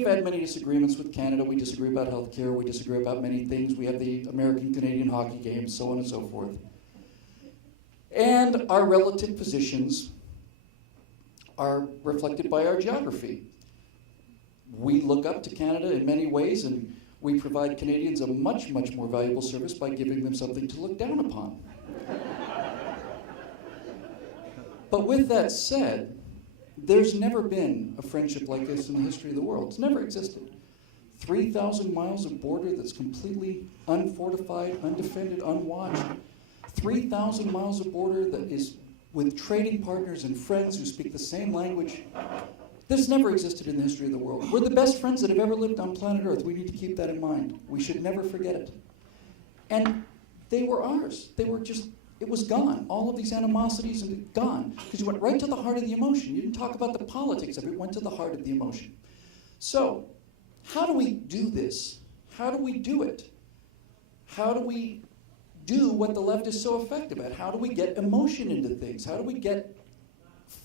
We've had many disagreements with Canada. We disagree about healthcare. We disagree about many things. We have the American-Canadian hockey games, so on and so forth. And our relative positions are reflected by our geography. We look up to Canada in many ways, and we provide Canadians a much, much more valuable service by giving them something to look down upon. But with that said, there's never been a friendship like this in the history of the world. It's never existed. 3,000 miles of border that's completely unfortified, undefended, unwatched. 3,000 miles of border that is with trading partners and friends who speak the same language. This never existed in the history of the world. We're the best friends that have ever lived on planet Earth. We need to keep that in mind. We should never forget it. And they were ours. They were just, it was gone. All of these animosities are gone. Because you went right to the heart of the emotion. You didn't talk about the politics of it. You went to the heart of the emotion. So, how do we do this? How do we do it? How do we do what the left is so effective at? How do we get emotion into things? How do we get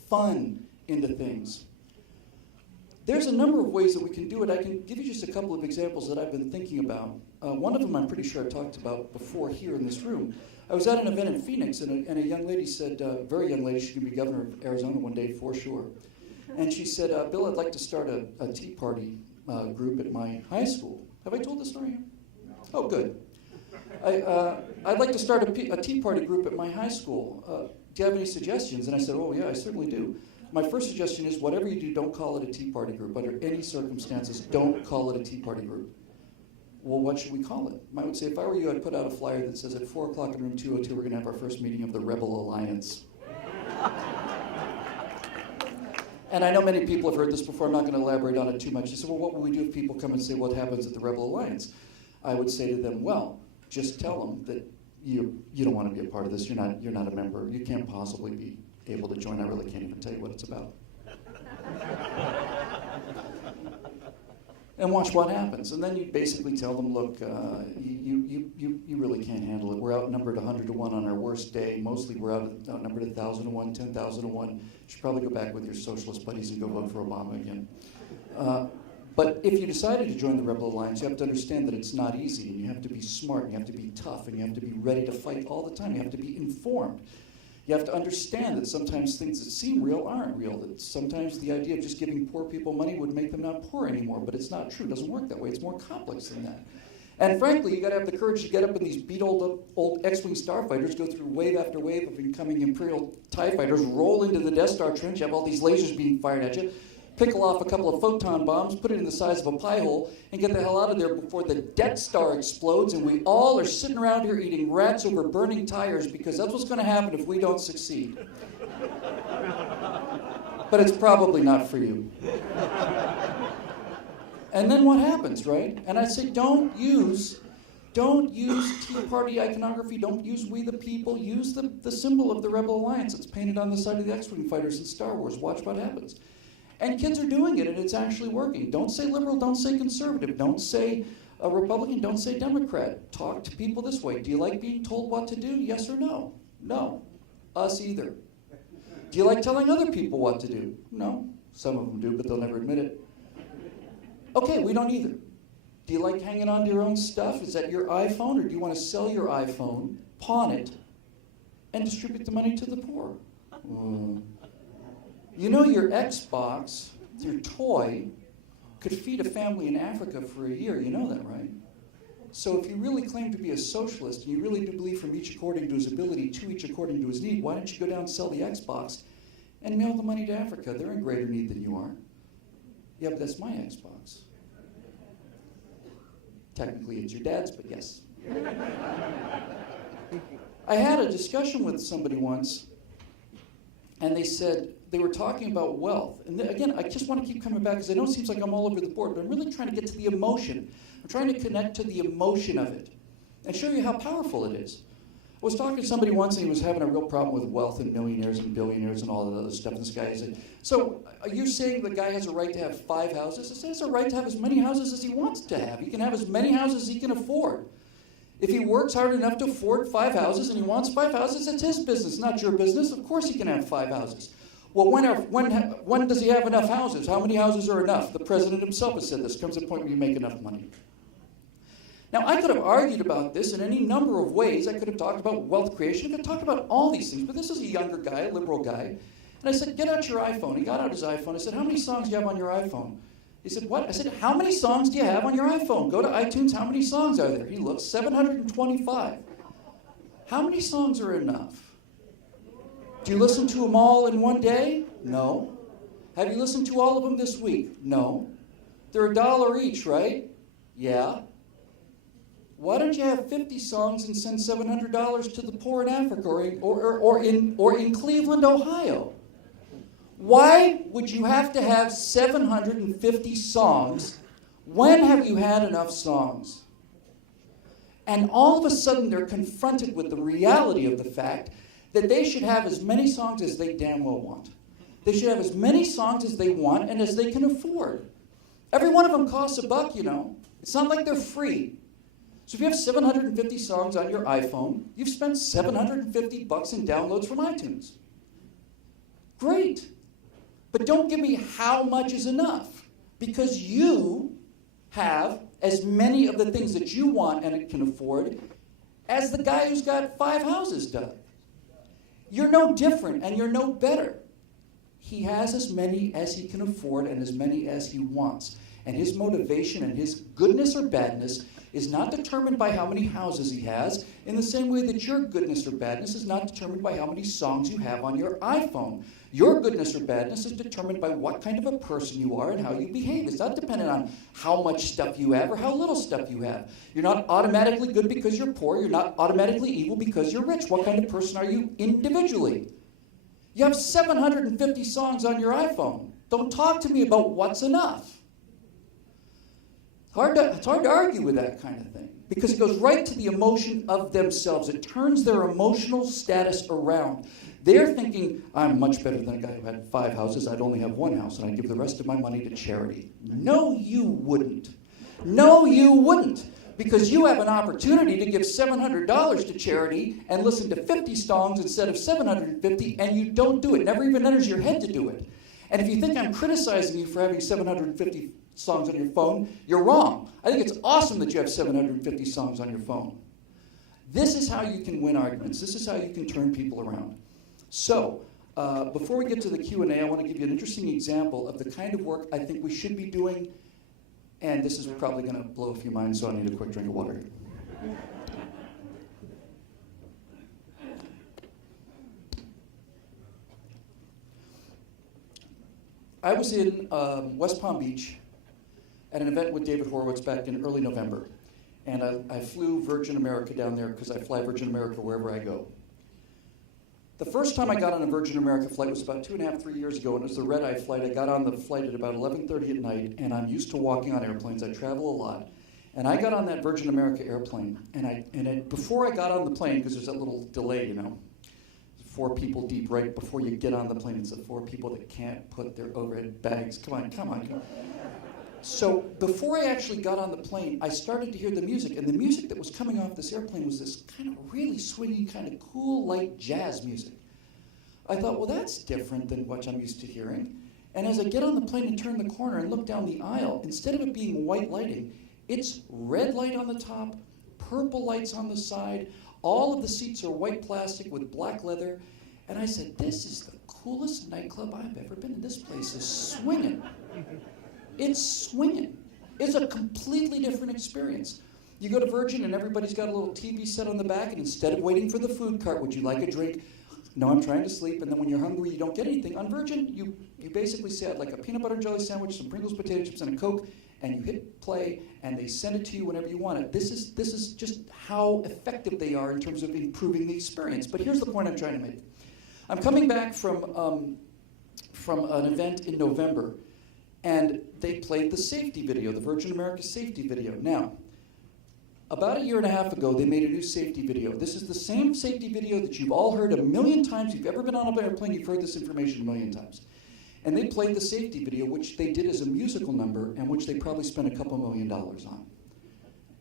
fun into things? There's a number of ways that we can do it. I can give you just a couple of examples that I've been thinking about. One of them I'm pretty sure I talked about before here in this room. I was at an event in Phoenix, and a young lady said, very young lady, she's going to be governor of Arizona one day for sure. And she said, Bill, I'd like to start a Tea Party group at my high school. Have I told this story here? Oh, good. I'd like to start a Tea Party group at my high school. Do you have any suggestions? And I said, oh, yeah, I certainly do. My first suggestion is whatever you do, don't call it a Tea Party group. Under any circumstances, don't call it a Tea Party group. Well, what should we call it? I would say, if I were you, I'd put out a flyer that says at 4 o'clock in room 202, we're going to have our first meeting of the Rebel Alliance. And I know many people have heard this before. I'm not going to elaborate on it too much. They said, well, what will we do if people come and say, what happens at the Rebel Alliance? I would say to them, well, just tell them that you don't want to be a part of this. You're not a member. You can't possibly be able to join. I really can't even tell you what it's about. And watch what happens. And then you basically tell them, look, you really can't handle it. We're outnumbered 100 to 1 on our worst day. Mostly we're outnumbered 1,000 to 1, 10,000 to 1. You should probably go back with your socialist buddies and go vote for Obama again. But if you decided to join the Rebel Alliance, you have to understand that it's not easy, and you have to be smart, and you have to be tough, and you have to be ready to fight all the time. You have to be informed. You have to understand that sometimes things that seem real aren't real, that sometimes the idea of just giving poor people money would make them not poor anymore, but it's not true. It doesn't work that way. It's more complex than that. And frankly, you got to have the courage to get up in these beat old X-Wing starfighters, go through wave after wave of incoming Imperial TIE fighters, roll into the Death Star trench, have all these lasers being fired at you, pickle off a couple of photon bombs, put it in the size of a pie hole, and get the hell out of there before the Death Star explodes, and we all are sitting around here eating rats over burning tires, because that's what's going to happen if we don't succeed. But it's probably not for you. And then what happens, right? And I say, don't use Tea Party iconography, don't use We the People, use the symbol of the Rebel Alliance that's painted on the side of the X-Wing fighters in Star Wars. Watch what happens. And kids are doing it, and it's actually working. Don't say liberal, don't say conservative, don't say a Republican, don't say Democrat. Talk to people this way. Do you like being told what to do? Yes or no? No. Us either. Do you like telling other people what to do? No. Some of them do, but they'll never admit it. Okay, we don't either. Do you like hanging on to your own stuff? Is that your iPhone, or do you want to sell your iPhone, pawn it, and distribute the money to the poor? You know your Xbox, your toy, could feed a family in Africa for a year. You know that, right? So if you really claim to be a socialist, and you really do believe from each according to his ability, to each according to his need, why don't you go down and sell the Xbox and mail the money to Africa? They're in greater need than you are. Yeah, but that's my Xbox. Technically, it's your dad's, but yes. I had a discussion with somebody once, and they said, they were talking about wealth. And again, I just want to keep coming back, because I know it seems like I'm all over the board, but I'm really trying to get to the emotion. I'm trying to connect to the emotion of it and show you how powerful it is. I was talking to somebody once, and he was having a real problem with wealth and millionaires and billionaires and all that other stuff. And this guy said, so are you saying the guy has a right to have 5 houses? I said, he has a right to have as many houses as he wants to have. He can have as many houses as he can afford. If he works hard enough to afford 5 houses and he wants 5 houses, it's his business, not your business. Of course he can have 5 houses. Well, when does he have enough houses? How many houses are enough? The president himself has said this. Comes a point where you make enough money. Now, I could have argued about this in any number of ways. I could have talked about wealth creation. I could have talked about all these things. But this is a younger guy, a liberal guy. And I said, get out your iPhone. He got out his iPhone. I said, how many songs do you have on your iPhone? He said, what? I said, how many songs do you have on your iPhone? Go to iTunes. How many songs are there? He looked, 725. How many songs are enough? Do you listen to them all in one day? No. Have you listened to all of them this week? No. They're $1 each, right? Yeah. Why don't you have 50 songs and send $700 to the poor in Africa or in Cleveland, Ohio? Why would you have to have 750 songs? When have you had enough songs? And all of a sudden they're confronted with the reality of the fact that they should have as many songs as they damn well want. They should have as many songs as they want and as they can afford. Every one of them costs $1, you know. It's not like they're free. So if you have 750 songs on your iPhone, you've spent $750 in downloads from iTunes. Great. But don't give me how much is enough, because you have as many of the things that you want and can afford as the guy who's got 5 houses does. You're no different and you're no better. He has as many as he can afford and as many as he wants. And his motivation and his goodness or badness is not determined by how many houses he has, in the same way that your goodness or badness is not determined by how many songs you have on your iPhone. Your goodness or badness is determined by what kind of a person you are and how you behave. It's not dependent on how much stuff you have or how little stuff you have. You're not automatically good because you're poor. You're not automatically evil because you're rich. What kind of person are you individually? You have 750 songs on your iPhone. Don't talk to me about what's enough. It's hard to argue with that kind of thing, because it goes right to the emotion of themselves. It turns their emotional status around. They're thinking, I'm much better than a guy who had 5 houses. I'd only have 1 house, and I'd give the rest of my money to charity. No, you wouldn't. No, you wouldn't. Because you have an opportunity to give $700 to charity and listen to 50 songs instead of 750, and you don't do it. It never even enters your head to do it. And if you think I'm criticizing you for having 750 songs on your phone, you're wrong. I think it's awesome that you have 750 songs on your phone. This is how you can win arguments. This is how you can turn people around. So, before we get to the Q&A, I want to give you an interesting example of the kind of work I think we should be doing, and this is probably going to blow a few minds, so I need a quick drink of water. I was in West Palm Beach at an event with David Horowitz back in early November. And I flew Virgin America down there because I fly Virgin America wherever I go. The first time I got on a Virgin America flight was about 2.5, 3 years ago, and it was the red-eye flight. I got on the flight at about 11:30 at night, and I'm used to walking on airplanes. I travel a lot. And I got on that Virgin America airplane, and before I got on the plane, because there's that little delay, you know, 4 people deep right before you get on the plane. It's the 4 people that can't put their overhead bags. Come on. So before I actually got on the plane, I started to hear the music, and the music that was coming off this airplane was this kind of really swinging, kind of cool, light jazz music. I thought, well, that's different than what I'm used to hearing. And as I get on the plane and turn the corner and look down the aisle, instead of it being white lighting, it's red light on the top, purple lights on the side. All of the seats are white plastic with black leather. And I said, this is the coolest nightclub I've ever been in. This place is swinging. It's swinging. It's a completely different experience. You go to Virgin and everybody's got a little TV set on the back, and instead of waiting for the food cart, would you like a drink? No, I'm trying to sleep. And then when you're hungry, you don't get anything. On Virgin, you basically say, I'd like a peanut butter and jelly sandwich, some Pringles potato chips, and a Coke, and you hit play, and they send it to you whenever you want it. This is just how effective they are in terms of improving the experience. But here's the point I'm trying to make. I'm coming back from an event in November, and they played the safety video, the Virgin America safety video. Now, about 1.5 years ago, they made a new safety video. This is the same safety video that you've all heard 1,000,000 times. If you've ever been on an airplane, you've heard this information 1,000,000 times. And they played the safety video, which they did as a musical number, and which they probably spent $2 million on.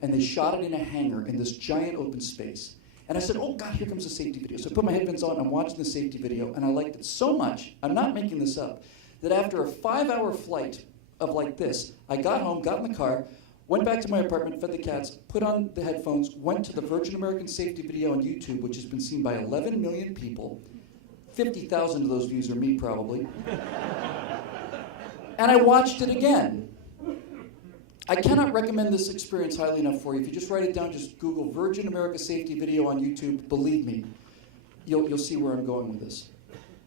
And they shot it in a hangar in this giant open space. And I said, oh God, here comes the safety video. So I put my headphones on, I'm watching the safety video, and I liked it so much, I'm not making this up, that after a 5-hour flight of like this, I got home, got in the car, went back to my apartment, fed the cats, put on the headphones, went to the Virgin American safety video on YouTube, which has been seen by 11 million people. 50,000 of those views are me, probably. And I watched it again. I cannot recommend this experience highly enough for you. If you just write it down, just Google Virgin America safety video on YouTube. Believe me, you'll see where I'm going with this.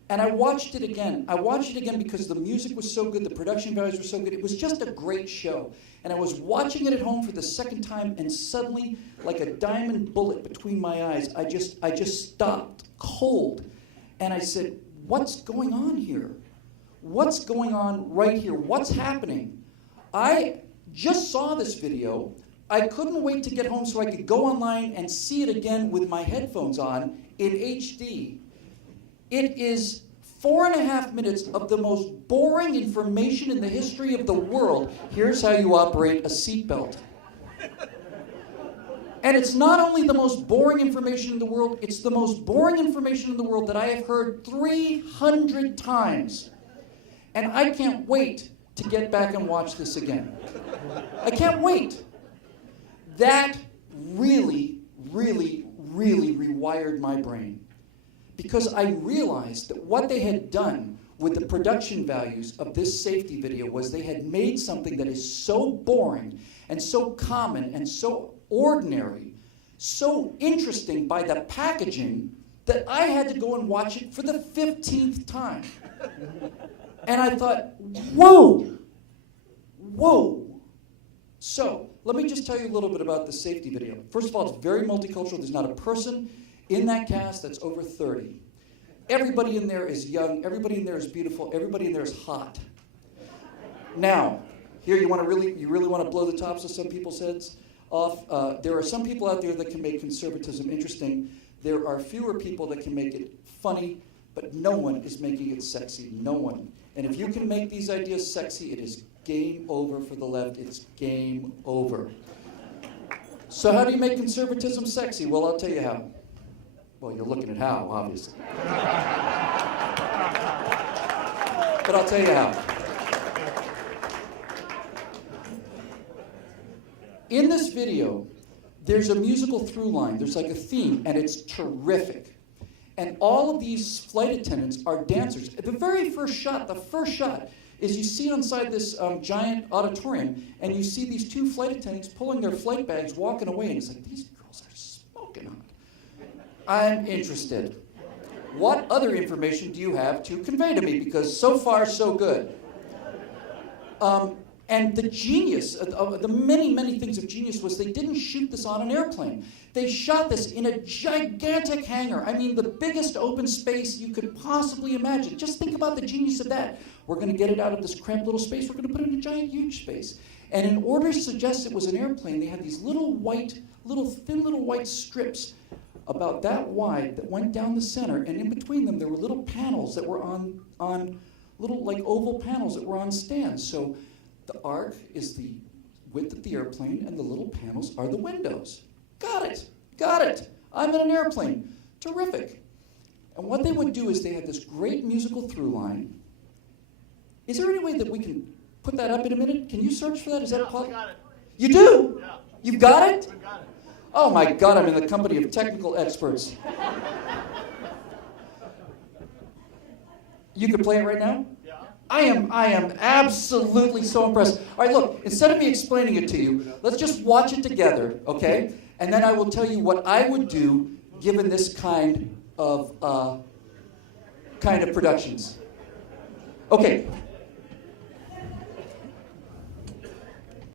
And I watched it again. I watched it again because the music was so good, the production values were so good. It was just a great show. And I was watching it at home for the second time, and suddenly, like a diamond bullet between my eyes, I just stopped cold. And I said, what's going on here? What's going on right here? What's happening? I just saw this video. I couldn't wait to get home so I could go online and see it again with my headphones on in HD. It is 4.5 minutes of the most boring information in the history of the world. Here's how you operate a seatbelt. And it's not only the most boring information in the world, it's the most boring information in the world that I have heard 300 times. And I can't wait to get back and watch this again. I can't wait. That really, really, really rewired my brain. Because I realized that what they had done with the production values of this safety video was they had made something that is so boring and so common and so ordinary, so interesting by the packaging, that I had to go and watch it for the 15th time. And I thought, whoa, whoa. So, let me just tell you a little bit about the safety video. First of all, it's very multicultural. There's not a person in that cast that's over 30. Everybody in there is young. Everybody in there is beautiful. Everybody in there is hot. Now, here you really want to blow the tops of some people's heads off. There are some people out there that can make conservatism interesting. There are fewer people that can make it funny, but no one is making it sexy. No one. And if you can make these ideas sexy, it is game over for the left. It's game over. So how do you make conservatism sexy? Well, I'll tell you how. Well, you're looking at how, obviously. But I'll tell you how. In this video, there's a musical through line. There's like a theme, and it's terrific. And all of these flight attendants are dancers. The very first shot, is you see inside this giant auditorium, and you see these two flight attendants pulling their flight bags, walking away, and it's like, these girls are smoking hot. I'm interested. What other information do you have to convey to me? Because so far, so good. And the genius, the many, many things of genius was they didn't shoot this on an airplane. They shot this in a gigantic hangar. I mean, the biggest open space you could possibly imagine. Just think about the genius of that. We're going to get it out of this cramped little space. We're going to put it in a giant, huge space. And in order to suggest it was an airplane, they had these thin little white strips about that wide that went down the center. And in between them, there were little panels that were on little like oval panels that were on stands. So the arc is the width of the airplane, and the little panels are the windows. Got it. I'm in an airplane. Terrific. And what they would do is they had this great musical through line. Is there any way that we can put that up in a minute? Can you search for that? Is that possible? Got it. You do? Yeah. You've got it? We got it. Oh my God, I'm in the company of technical experts. You could play it right now? I am absolutely so impressed. All right, look, instead of me explaining it to you, let's just watch it together, okay? And then I will tell you what I would do given this kind of productions. Okay,